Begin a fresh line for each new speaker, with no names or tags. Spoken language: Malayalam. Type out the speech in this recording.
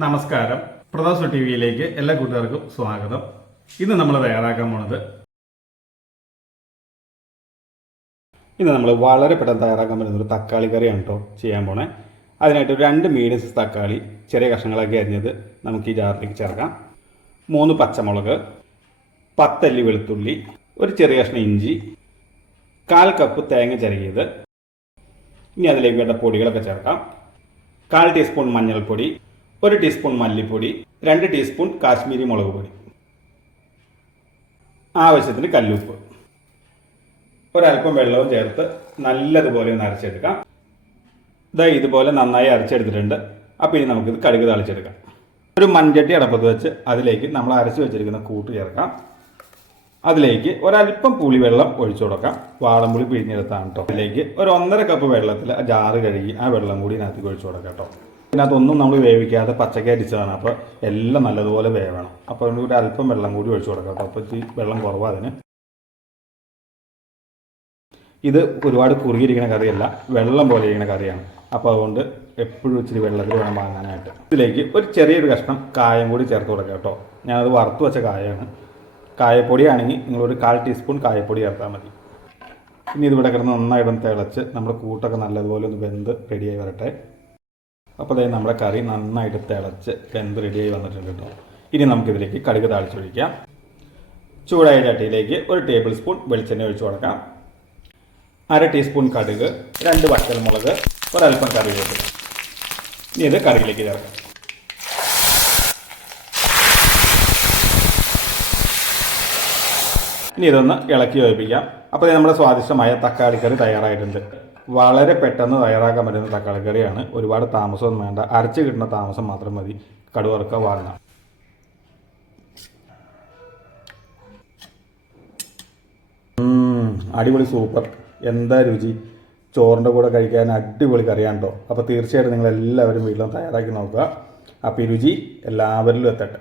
നമസ്കാരം. പ്രദോഷ് ടി വിയിലേക്ക് എല്ലാ കൂട്ടുകാർക്കും സ്വാഗതം. ഇന്ന് നമ്മൾ തയ്യാറാക്കാൻ പോണത് ഇന്ന് നമ്മൾ വളരെ പെട്ടെന്ന് തയ്യാറാക്കാൻ പറ്റുന്ന ഒരു തക്കാളി കറിയാണ് കേട്ടോ ചെയ്യാൻ പോണേ. അതിനായിട്ട് രണ്ട് മീഡിയം സൈസ് തക്കാളി ചെറിയ കഷ്ണങ്ങളൊക്കെ അരിഞ്ഞത് നമുക്ക് ഈ ജാറിലേക്ക് ചേർക്കാം. മൂന്ന് പച്ചമുളക് പത്തല്ലി വെളുത്തുള്ളി ഒരു ചെറിയ കഷ്ണം ഇഞ്ചി കാൽ കപ്പ് തേങ്ങ ചിരകിയത്. ഇനി അതിലേക്ക് വേണ്ട പൊടികളൊക്കെ ചേർക്കാം. കാൽ ടീസ്പൂൺ മഞ്ഞൾപ്പൊടി ഒരു ടീസ്പൂൺ മല്ലിപ്പൊടി രണ്ട് ടീസ്പൂൺ കാശ്മീരി മുളക് പൊടി. ആവശ്യത്തിന് കല്ലുപ്പ്. ഒരല്പം വെള്ളവും ചേർത്ത് നല്ലതുപോലെ ഒന്ന് അരച്ചെടുക്കാം. ഇതാ ഇതുപോലെ നന്നായി അരച്ചെടുത്തിട്ടുണ്ട്. അപ്പോൾ ഇനി നമുക്കിത് കടുക് തളിച്ചെടുക്കാം. ഒരു മൺചട്ടി അടപ്പത്ത് വെച്ച് അതിലേക്ക് നമ്മൾ അരച്ച് വെച്ചിരിക്കുന്ന കൂട്ട് ചേർക്കാം. അതിലേക്ക് ഒരല്പം പുളിവെള്ളം ഒഴിച്ചു കൊടുക്കാം. വാളംപുളി പിഴിഞ്ഞെടുത്താണ് കേട്ടോ അതിലേക്ക് ഒരു ഒന്നര കപ്പ് വെള്ളത്തിൽ ജാറ് കഴുകി ആ വെള്ളം കൂടി ഇതിനകത്ത് ഒഴിച്ചു കൊടുക്കാം കേട്ടോ ഇതിനകത്തൊന്നും നമ്മൾ വേവിക്കാതെ പച്ചക്ക അരിച്ചതാണ്. അപ്പോൾ എല്ലാം നല്ലതുപോലെ വേവണം. അപ്പോൾ അതുകൊണ്ട് ഒരു അല്പം വെള്ളം കൂടി ഒഴിച്ചു കൊടുക്കാം. അപ്പോൾ ഈ വെള്ളം കുറവാണ് ഇത് ഒരുപാട് കുറുകിയിരിക്കുന്ന കറിയല്ല വെള്ളം പോലെ ഇരിക്കുന്ന കറിയാണ്. അപ്പോൾ അതുകൊണ്ട് എപ്പോഴും ഇച്ചിരി വെള്ളത്തിൽ വേണം വാങ്ങാനായിട്ട്. ഇതിലേക്ക് ഒരു ചെറിയൊരു കഷ്ണം കായം കൂടി ചേർത്ത് കൊടുക്കാം കേട്ടോ. ഞാനത് വറുത്ത് വെച്ച കായമാണ് കായപ്പൊടിയാണെങ്കിൽ നിങ്ങളൊരു കാൽ ടീസ്പൂൺ കായപ്പൊടി ചേർത്താൽ മതി. ഇനി ഇതിവിടെ കിടന്ന് നന്നായിട്ടൊന്ന് തിളച്ച് നമ്മുടെ കൂട്ടൊക്കെ നല്ലതുപോലെ ഒന്ന് വെന്ത് റെഡിയായി വരട്ടെ. അപ്പോൾ അതായത് നമ്മുടെ കറി നന്നായിട്ട് തിളച്ച് വെന്ത് റെഡിയായി വന്നിട്ടുണ്ട് കേട്ടോ. ഇനി നമുക്കിതിലേക്ക് കടുക് താളിച്ചൊഴിക്കാം. ചൂടായ ചട്ടിയിലേക്ക് ഒരു ടേബിൾ സ്പൂൺ വെളിച്ചെണ്ണ ഒഴിച്ചു കൊടുക്കാം. അര ടീസ്പൂൺ കടുക് രണ്ട് വറ്റൽമുളക് കറി കറിവേപ്പില ഇനി ഇത് കറിയിലേക്ക് ചേർക്കാം. ഇനി ഇതൊന്ന് ഇളക്കി യോജിപ്പിക്കാം. അപ്പോൾ നമ്മുടെ സ്വാദിഷ്ടമായ തക്കാളി കറി തയ്യാറായിട്ടുണ്ട്. വളരെ പെട്ടെന്ന് തയ്യാറാക്കാൻ പറ്റുന്ന തക്കാളി കറിയാണ്. ഒരുപാട് താമസമൊന്നും വേണ്ട. അരച്ച് കിട്ടുന്ന താമസം മാത്രം മതി. കടുവറുക്ക വാങ്ങാം അടിപൊളി സൂപ്പർ. എന്താ രുചി? ചോറിന്റെ കൂടെ കഴിക്കാൻ അടിപൊളി കറിയാണ് കേട്ടോ അപ്പോൾ തീർച്ചയായിട്ടും നിങ്ങൾ എല്ലാവരും വീട്ടിലും തയ്യാറാക്കി നോക്കുക. അപ്പോൾ ഈ രുചി എല്ലാവരിലും എത്തട്ടെ.